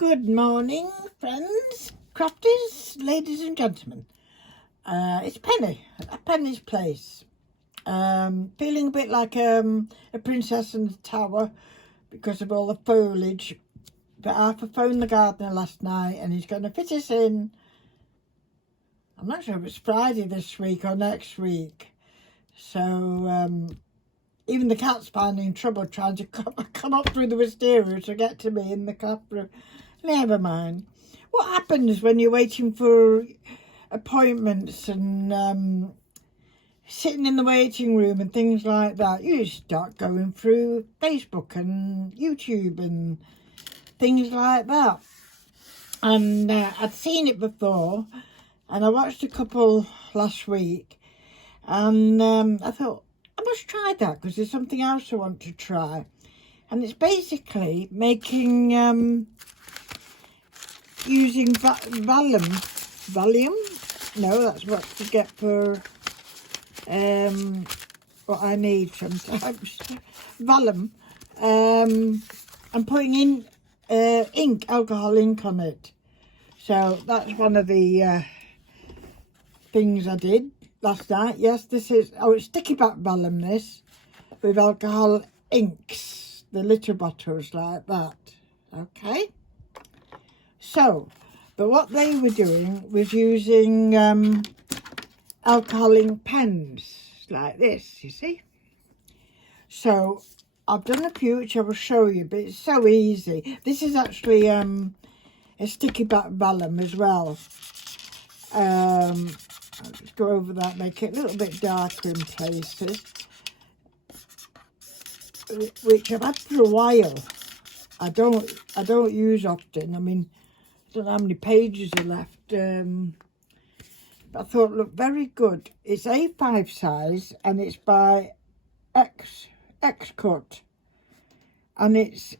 Good morning, friends, crafters, ladies and gentlemen. It's Penny at Penny's Place. Feeling a bit like a princess in the tower because of all the foliage. But Arthur phoned the gardener last night and he's going to fit us in. I'm not sure if it's Friday this week or next week. So even the cat's finding trouble trying to come up through the wisteria to get to me in the classroom. Never mind. What happens when you're waiting for appointments and sitting in the waiting room and things like that? You start going through Facebook and YouTube and things like that. And I'd seen it before, and I watched a couple last week, and I thought, I must try that because there's something else I want to try. And it's basically making, using vellum. No, that's what you get for what I need sometimes. Vellum. And putting in ink, alcohol ink on it. So that's one of the things I did last night. Yes, this is, it's sticky back vellum, this, with alcohol inks, the litter bottles like that. Okay. So, but what they were doing was using alcohol ink pens like this, you see. So I've done a few which I will show you, but it's so easy. This is actually a sticky back vellum as well. I'll just go over that, make it a little bit darker in places, which I've had for a while. I don't use often. I mean, I don't know how many pages are left. But I thought, look, very good. It's A5 size and it's by X cut, and it's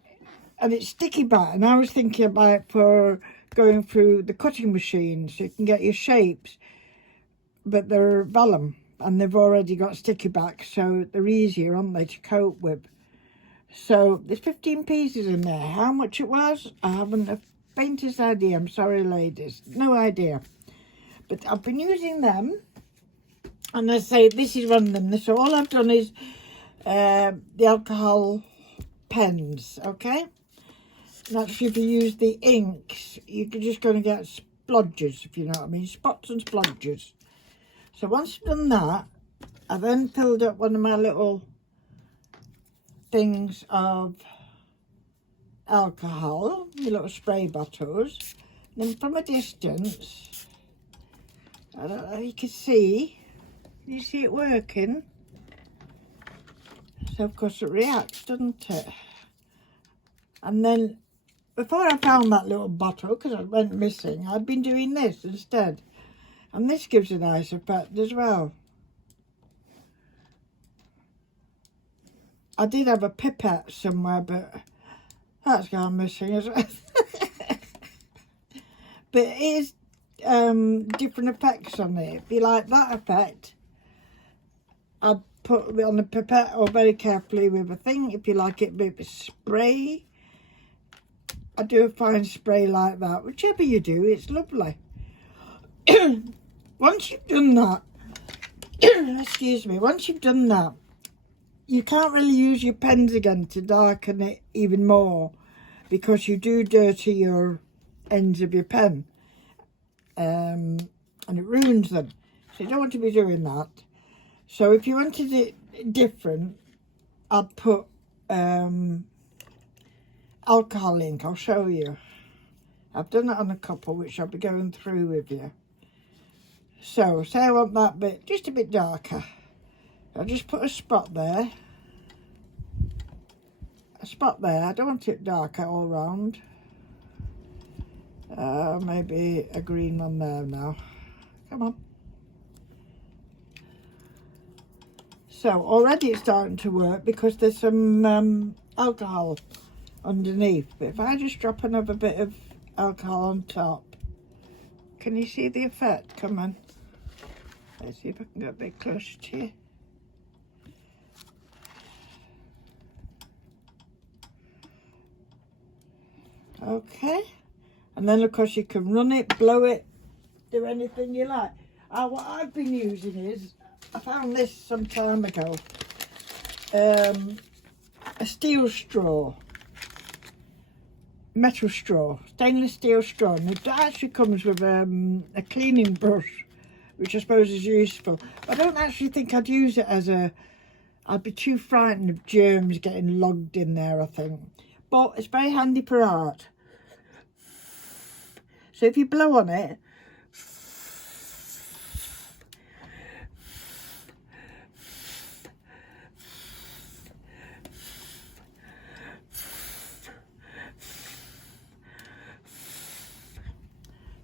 sticky back. And I was thinking about it for going through the cutting machine so you can get your shapes. But they're vellum and they've already got sticky back, so they're easier, aren't they, to cope with. So there's 15 pieces in there. How much it was, I haven't the faintest idea. I'm sorry, ladies, no idea. But I've been using them, and I say this is one of them. So all I've done is the alcohol pens, okay? And actually, if you use the inks, you're just going to get splodges, if you know what I mean, spots and splodges. So once I've done that, I then filled up one of my little things of alcohol, my little spray bottles. And then from a distance, I don't know if you can see it working? So of course it reacts, doesn't it? And then before I found that little bottle, because I went missing, I'd been doing this instead. And this gives a nice effect as well. I did have a pipette somewhere, but that's gone missing as well. But it is different effects on it. If you like that effect, I'd put it on the pipette or very carefully with a thing. If you like it with a spray, I do a fine spray like that. Whichever you do, it's lovely. Once you've done that, excuse me, once you've done that, you can't really use your pens again to darken it even more, because you do dirty your ends of your pen, and it ruins them. So you don't want to be doing that. So if you wanted it different, I'd put alcohol ink. I'll show you. I've done it on a couple which I'll be going through with you. So, say I want that bit just a bit darker. I'll just put a spot there. A spot there. I don't want it darker all round. Maybe a green one there now. Come on. So, already it's starting to work because there's some alcohol underneath. But if I just drop another bit of alcohol on top, can you see the effect? Come on. Let's see if I can get a bit closer to you. Okay. And then of course you can run it, blow it, do anything you like. What I've been using is, I found this some time ago, a steel straw, metal straw, stainless steel straw, and it actually comes with a cleaning brush, which I suppose is useful. I don't actually think I'd use it as I'd be too frightened of germs getting logged in there, I think. But it's very handy for art. So if you blow on it,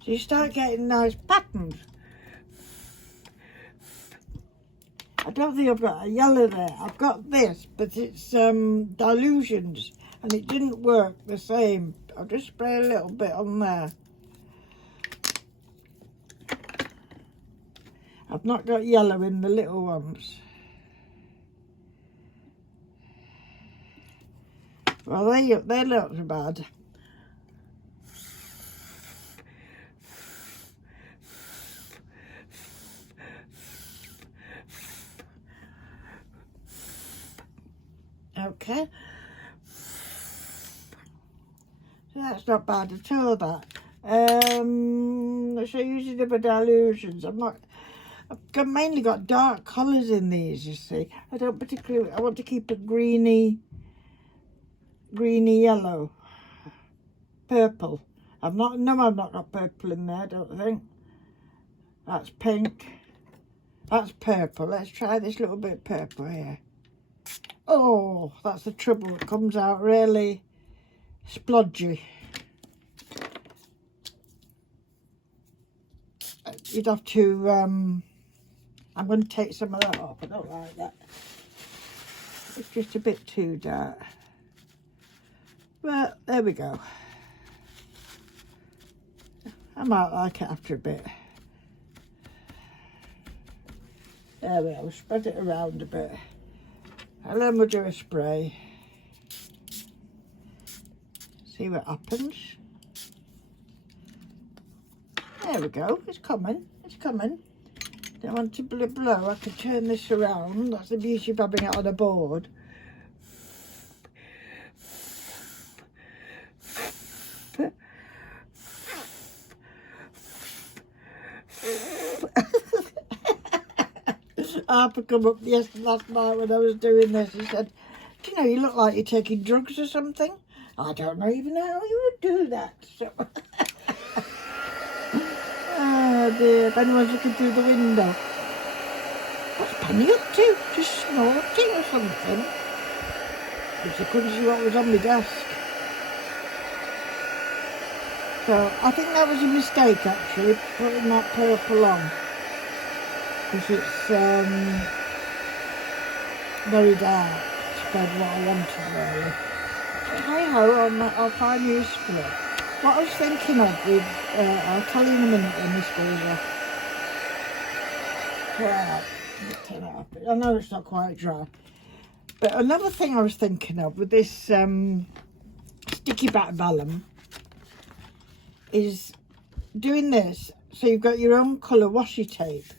so you start getting nice patterns. I don't think I've got a yellow there. I've got this, but it's dilutions, and it didn't work the same. I'll just spray a little bit on there. I've not got yellow in the little ones. Well, they look bad. Okay. So that's not bad at all, that. So using the dilutions, I've mainly got dark colours in these, you see. I don't particularly, I want to keep a greeny yellow. Purple. I've not got purple in there, I don't think. That's pink. That's purple. Let's try this little bit of purple here. Oh, that's the trouble. It comes out really splodgy. You'd have to, I'm going to take some of that off. I don't like that. It's just a bit too dark. Well, there we go. I might like it after a bit. There we go. Spread it around a bit. And then we'll do a spray. See what happens. There we go. It's coming. It's coming. Don't want to blow. I can turn this around. That's the beauty of having it on a board. Harper come up last night when I was doing this. He said, "Do you know, you look like you're taking drugs or something." I don't know even how you would do that. So. Oh dear, if anyone's looking through the window. What's Penny up to? Just snorting or something? Because I couldn't see what was on my desk. So I think that was a mistake actually, putting that purple on. Because it's very dark compared to what I wanted really. But hey ho, I'll find use for it. What I was thinking of with, I'll tell you in a minute when this goes off. Well, turn it off. I know it's not quite dry. But another thing I was thinking of with this sticky back vellum is doing this so you've got your own colour washi tape.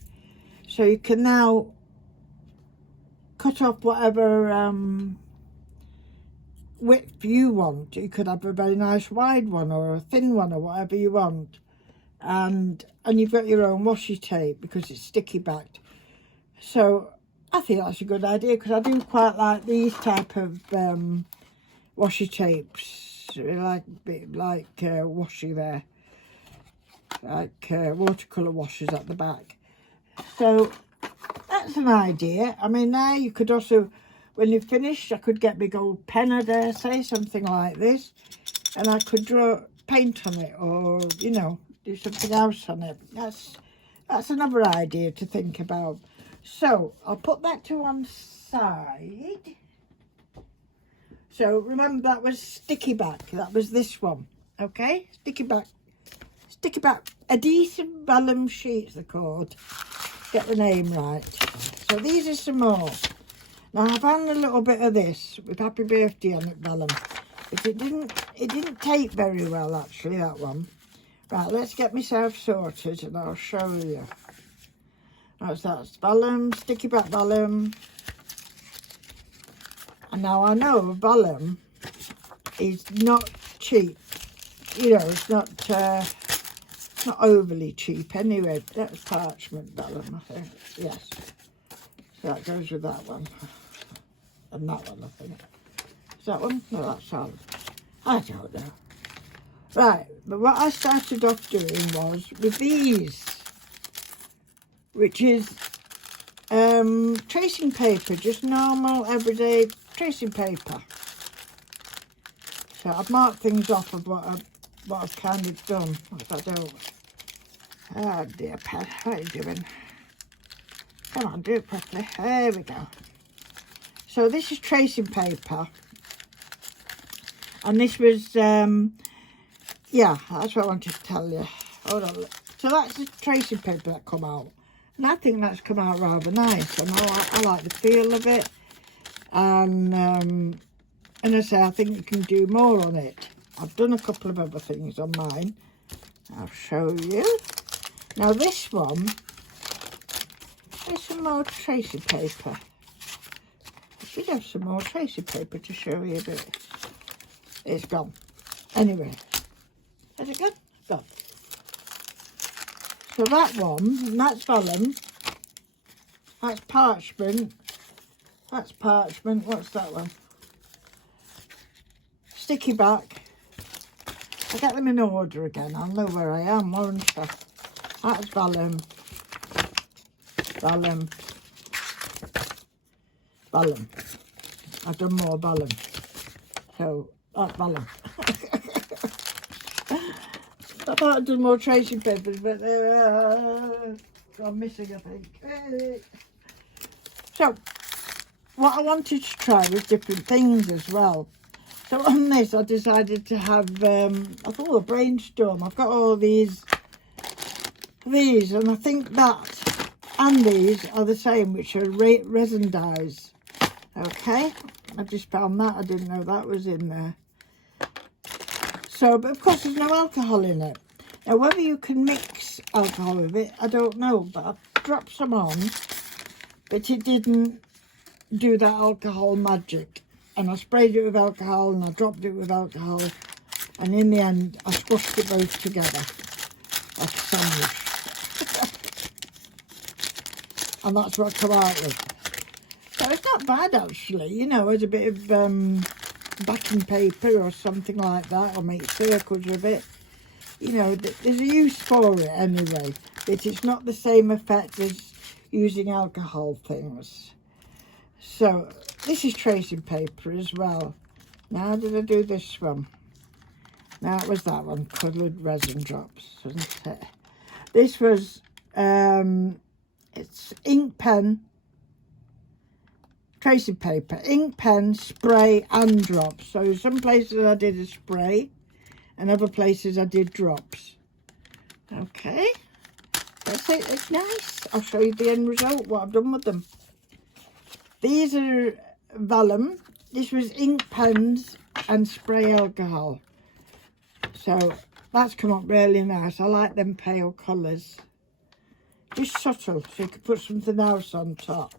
So you can now cut off whatever width you want. You could have a very nice wide one or a thin one or whatever you want. And you've got your own washi tape because it's sticky backed. So I think that's a good idea because I do quite like these type of washi tapes. Like washi there. Like watercolour washes at the back. So that's an idea. I mean, now you could also, when you've finished, I could get big old pen, I dare say, something like this, and I could paint on it, or you know, do something else on it. That's another idea to think about. So I'll put that to one side. So remember, that was sticky back. That was this one. Okay, sticky back adhesive vellum sheets, they're called. Get the name right. So these are some more. Now I found a little bit of this with Happy Birthday on it, vellum, but it didn't tape very well actually, that one. Right, let's get myself sorted and I'll show you. That's vellum, sticky back vellum. And now I know vellum is not cheap. You know, it's not overly cheap anyway. That's parchment vellum, I think. Yes. So that goes with that one. And that one, I think. Is that one? No, that's all. I don't know. Right, but what I started off doing was with these, which is tracing paper, just normal everyday tracing paper. So I've marked things off of what I've kind of done. If I don't. Oh dear, pen, what are you doing? Come on, do it properly. There we go. So this is tracing paper, and this was yeah, that's what I wanted to tell you. Hold on. So that's the tracing paper that come out, and I think that's come out rather nice, and I like the feel of it. And I say I think you can do more on it. I've done a couple of other things on mine. I'll show you. Now this one, there's some more tracing paper. I should have some more tracing paper to show you, but it's gone. Anyway, has it gone? Gone. So that one, that's vellum. That's parchment. That's parchment. What's that one? Sticky back. I'll get them in order again. I'll know where I am, won't I? That's vellum. Vellum. Vellum. I've done more vellum. So, that's vellum. I thought I'd done more tracing papers, but I'm missing, I think. So, what I wanted to try was different things as well. So on this, I decided to have, I thought, a brainstorm. I've got all these, and I think that and these are the same, which are resin dyes. Okay, I just found that. I didn't know that was in there. So, but of course, there's no alcohol in it. Now, whether you can mix alcohol with it, I don't know. But I've dropped some on, but it didn't do that alcohol magic. And I sprayed it with alcohol and I dropped it with alcohol. And in the end, I squashed it both together like a sandwich. And that's what I come out with. So it's not bad, actually. You know, as a bit of backing paper or something like that, or make circles with it. You know, there's a use for it anyway. But it's not the same effect as using alcohol things. So, this is tracing paper as well. Now, did I do this one? Now, it was that one, coloured resin drops, wasn't it? This was, it's ink pen, tracing paper, ink pen, spray and drops. So, some places I did a spray and other places I did drops. Okay, it's nice. I'll show you the end result, what I've done with them. These are vellum. This was ink pens and spray alcohol. So that's come up really nice. I like them pale colours. Just subtle, so you could put something else on top.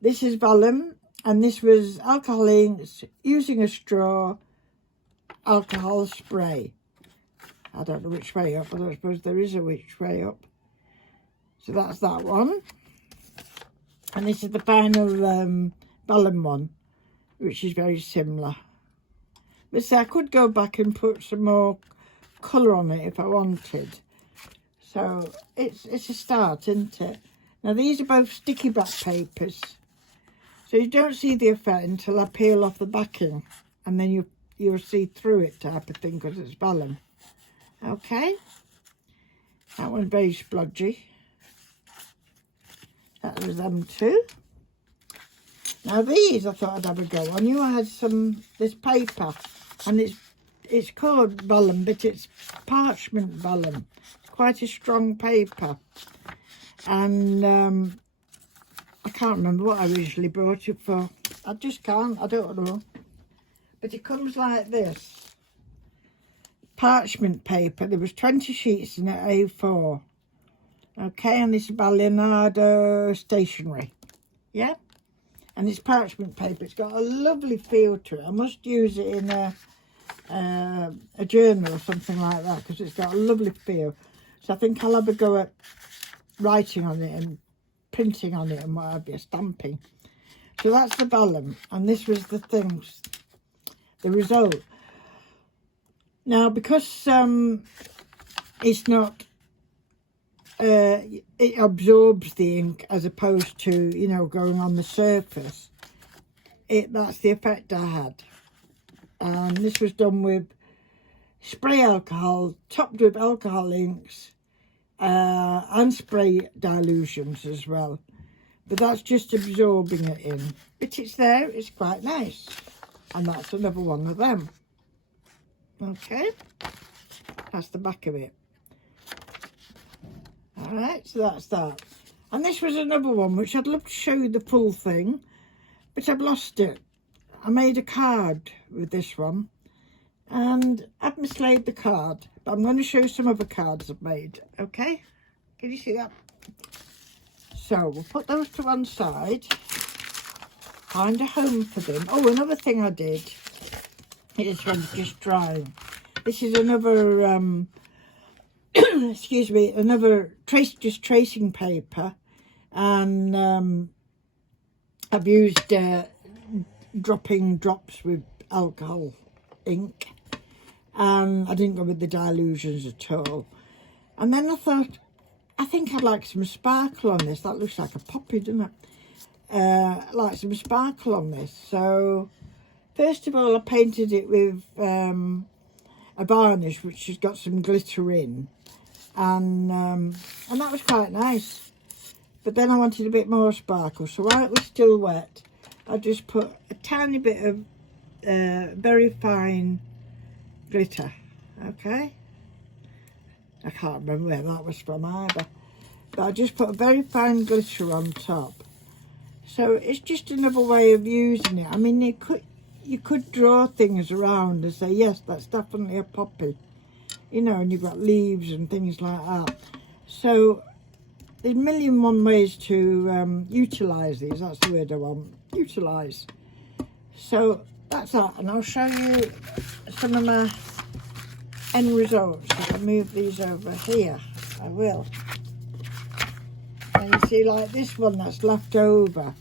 This is vellum, and this was alcohol inks using a straw, alcohol spray. I don't know which way up, but I suppose there is a which way up. So that's that one. And this is the final vellum one, which is very similar. But see, I could go back and put some more colour on it if I wanted. So it's a start, isn't it? Now these are both sticky back papers. So you don't see the effect until I peel off the backing. And then you'll see through it type of thing because it's vellum. Okay. That one's very splodgy. That was them two. Now these I thought I'd have a go. I knew I had this paper, and it's called vellum, but it's parchment vellum. It's quite a strong paper, and I can't remember what I originally bought it for. I just can't. I don't know. But it comes like this. parchment paper. There was 20 sheets in it, A4. Okay, and this is by Leonardo Stationery. Yeah, and it's parchment paper. It's got a lovely feel to it. I must use it in a journal or something like that, because it's got a lovely feel. So I think I'll have a go at writing on it and printing on it and what have you, stamping. So that's the vellum, and this was the things, the result. Now, because it's not, it absorbs the ink as opposed to, you know, going on the surface, that's the effect I had. And this was done with spray alcohol, topped with alcohol inks, and spray dilutions as well. But that's just absorbing it in. But it's there, it's quite nice. And that's another one of them. Okay, that's the back of it. All right, so that's that. And this was another one, which I'd love to show you the full thing, but I've lost it. I made a card with this one, and I've mislaid the card, but I'm going to show you some other cards I've made. Okay, can you see that? So we'll put those to one side, find a home for them. Oh, another thing I did, this one's just drying. This is another excuse me, another tracing paper, and I've used dropping drops with alcohol ink, and I didn't go with the dilutions at all. And then I thought, I think I'd like some sparkle on this. That looks like a poppy, doesn't it? I'd like some sparkle on this. So first of all, I painted it with a varnish which has got some glitter in, and that was quite nice. But then I wanted a bit more sparkle, so while it was still wet, I just put a tiny bit of very fine glitter. Okay, I can't remember where that was from either, but I just put a very fine glitter on top. So it's just another way of using it. I mean, you could draw things around and say, yes, that's definitely a poppy, you know, and you've got leaves and things like that. So there's a million and one ways to utilise these. That's the word I want, utilise. So that's that, and I'll show you some of my end results. If I move these over here, I will. And you see, like this one that's left over,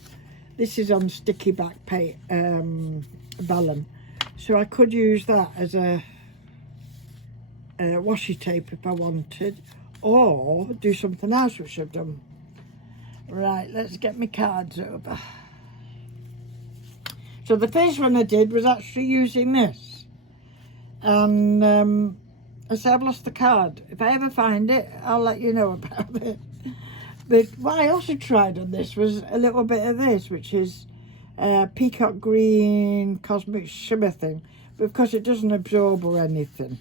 this is on sticky back vellum, so I could use that as a washi tape if I wanted, or do something else, which I've done. Right, let's get my cards over. So the first one I did was actually using this, and I said I've lost the card. If I ever find it, I'll let you know about it. But what I also tried on this was a little bit of this, which is peacock green cosmic shimmer thing, but of course it doesn't absorb or anything,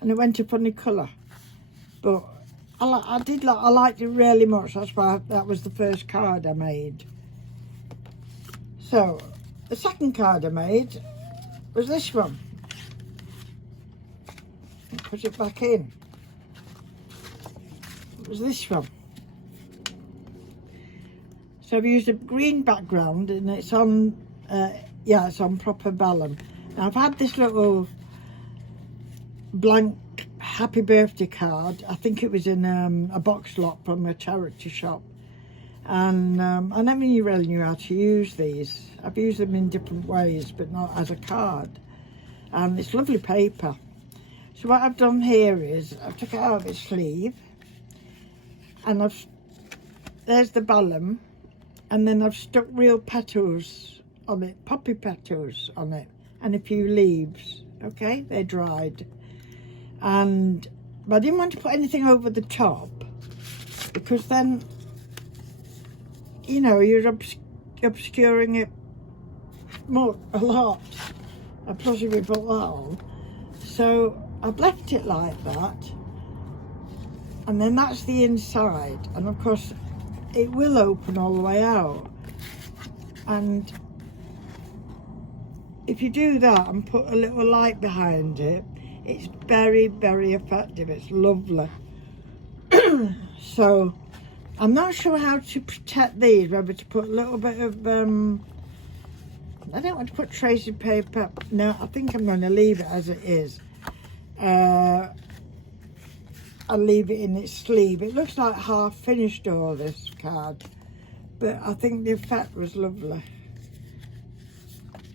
and it went a funny colour. But I liked it really much. That's why that was the first card I made. So the second card I made was this one. Put it back in. It was this one. So I've used a green background, and it's on, yeah, it's on proper vellum. Now I've had this little blank happy birthday card. I think it was in a box lot from a charity shop. And I never really knew how to use these. I've used them in different ways, but not as a card. And it's lovely paper. So what I've done here is I've took it out of its sleeve, and there's the vellum, and then I've stuck real petals on it, poppy petals on it, and a few leaves. Okay, they're dried. But I didn't want to put anything over the top, because then, you know, you're obscuring it a lot. And plus if we put that on. So I've left it like that, and then that's the inside, and of course it will open all the way out. And if you do that and put a little light behind it, It's very, very effective. It's lovely. So I'm not sure how to protect these, whether to put a little bit of I don't want to put tracing paper. No, I think I'm going to leave it as it is. I'll leave it in its sleeve. It looks like half finished, all this card, but I think the effect was lovely.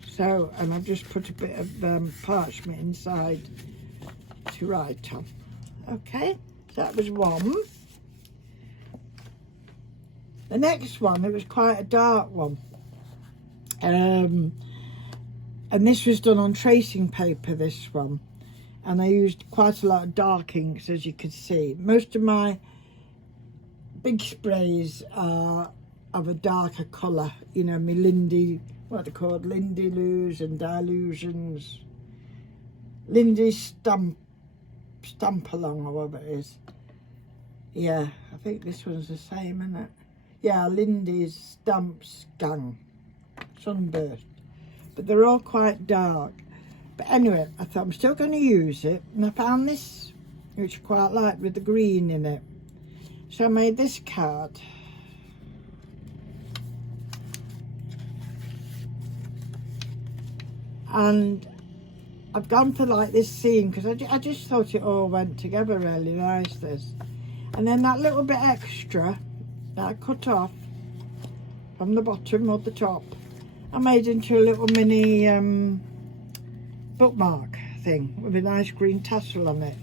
So, and I've just put a bit of parchment inside to write on. Okay, so that was one. The next one, it was quite a dark one. And this was done on tracing paper, this one. And I used quite a lot of dark inks, as you can see. Most of my big sprays are of a darker colour. You know, my Lindy, what they're called, Lindy Loos and Dilutions. Lindy Stamp Along, or whatever it is. Yeah, I think this one's the same, isn't it? Yeah, Lindy's Stamps Gang. Sunburst. But they're all quite dark. But anyway, I thought I'm still going to use it. And I found this, which I quite like, with the green in it. So I made this card. And I've gone for like this scene, because I just thought it all went together really nice, this. And then that little bit extra that I cut off from the bottom or the top, I made into a little mini bookmark thing with a nice green tassel on it.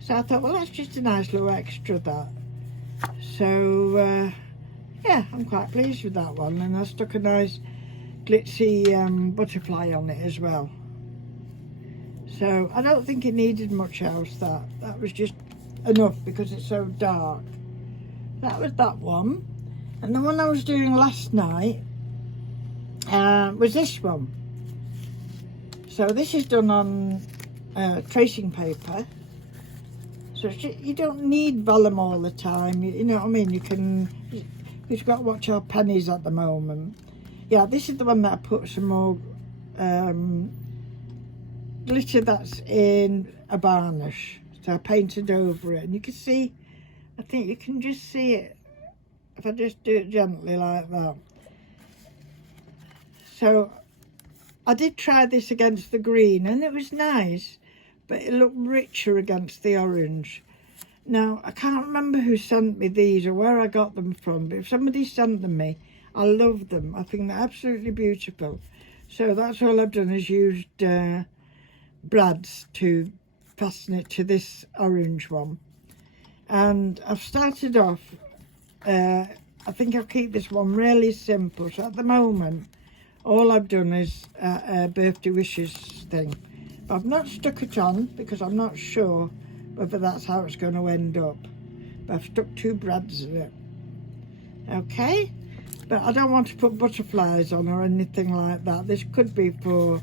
So I thought, well, that's just a nice little extra, that. So yeah, I'm quite pleased with that one. And I stuck a nice glitzy butterfly on it as well. So I don't think it needed much else. That was just enough because it's so dark. That was that one. And the one I was doing last night was this one. So this is done on tracing paper. So you don't need vellum all the time. You know what I mean? You've got to watch our pennies at the moment. Yeah, this is the one that I put some more glitter that's in a varnish. So I painted over it, and you can see, I think you can just see it if I just do it gently like that. So I did try this against the green, and it was nice, but it looked richer against the orange. Now, I can't remember who sent me these or where I got them from, but if somebody sent them me, I love them. I think they're absolutely beautiful. So that's all I've done, is used brads to fasten it to this orange one. And I've started off, I think I'll keep this one really simple. So at the moment, all I've done is a birthday wishes thing. But I've not stuck it on because I'm not sure whether that's how it's going to end up. But I've stuck 2 brads in it. Okay? But I don't want to put butterflies on or anything like that. This could be for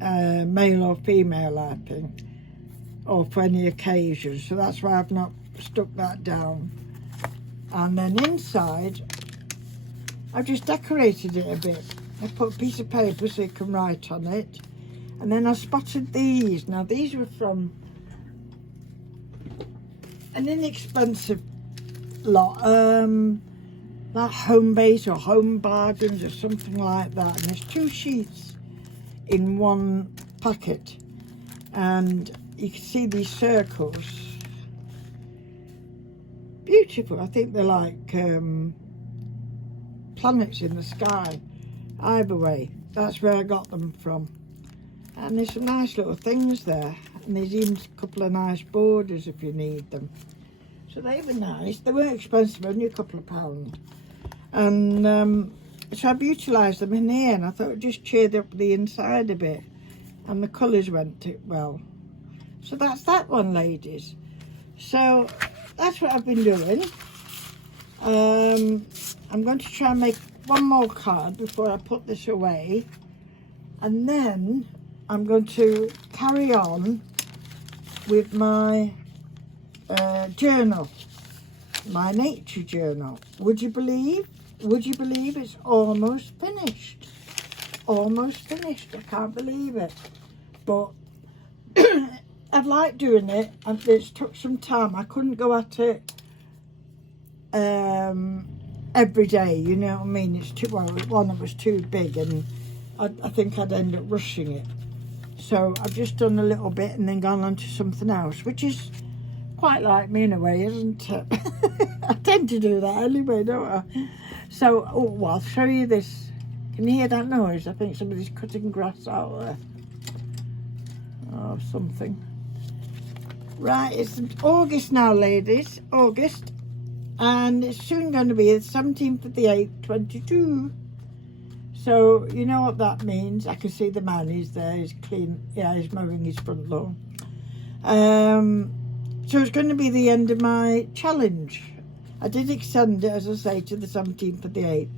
male or female, I think, or for any occasion. So that's why I've not stuck that down. And then inside, I've just decorated it a bit. I put a piece of paper so you can write on it. And then I spotted these. Now these were from an inexpensive lot, like Home Base or Home Bargains or something like that. And there's 2 sheets in one packet. And you can see these circles. Beautiful. I think they're like planets in the sky. Either way, that's where I got them from. And there's some nice little things there, and there's even a couple of nice borders if you need them. So they were nice. They weren't expensive, only a couple of pounds. And so I've utilised them in here, and I thought it just cheered up the inside a bit, and the colours went it well. So that's that one, ladies. So that's what I've been doing. I'm going to try and make one more card before I put this away, and then I'm going to carry on with my journal, my nature journal. Would you believe it's almost finished? Almost finished. I can't believe it. But I've liked doing it, and it's took some time. I couldn't go at it every day, you know what I mean? It's too, well, one, it was too big, and I think I'd end up rushing it. So I've just done a little bit and then gone on to something else, which is quite like me in a way, isn't it? I tend to do that anyway, don't I? So, oh, well, I'll show you this. Can you hear that noise? I think somebody's cutting grass out there. Or something. Right, it's August now, ladies. August. And it's soon going to be the 17th of the 8th, 22. So, you know what that means. I can see the man, he's there, he's clean. Yeah, he's mowing his front lawn. So it's going to be the end of my challenge. I did extend it, as I say, to the 17th of the 8th.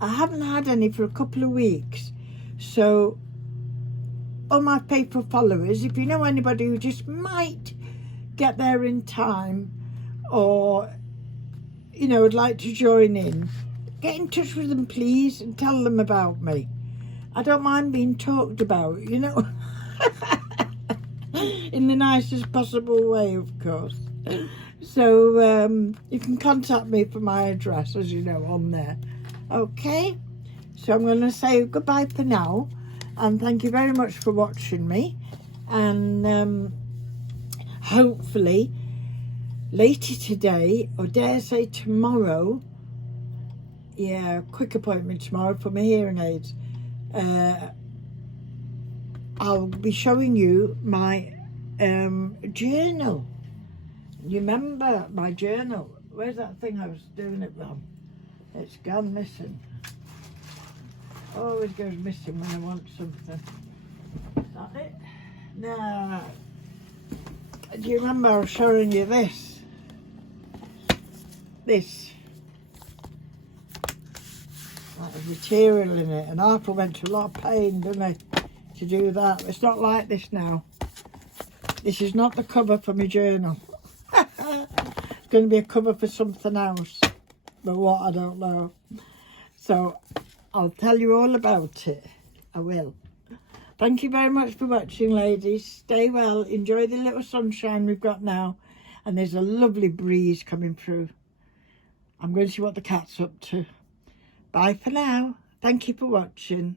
I haven't had any for a couple of weeks. So, all my faithful followers, if you know anybody who just might get there in time, or, you know, would like to join in, get in touch with them, please, and tell them about me. I don't mind being talked about, you know. In the nicest possible way, of course. So you can contact me for my address, as you know, on there. Okay, so I'm going to say goodbye for now, and thank you very much for watching me, and hopefully later today, or dare say tomorrow, yeah, quick appointment tomorrow for my hearing aids, I'll be showing you my journal. You remember my journal? Where's that thing I was doing it from? It's gone missing. Always goes missing when I want something. Is that it? No. Do you remember I was showing you this? This. That was material in it, and Arthur went to a lot of pain, didn't he, to do that. It's not like this now. This is not the cover for my journal. It's going to be a cover for something else, but what, I don't know. So I'll tell you all about it. I will. Thank you very much for watching, ladies. Stay well. Enjoy the little sunshine we've got now, and there's a lovely breeze coming through. I'm going to see what the cat's up to. Bye for now. Thank you for watching.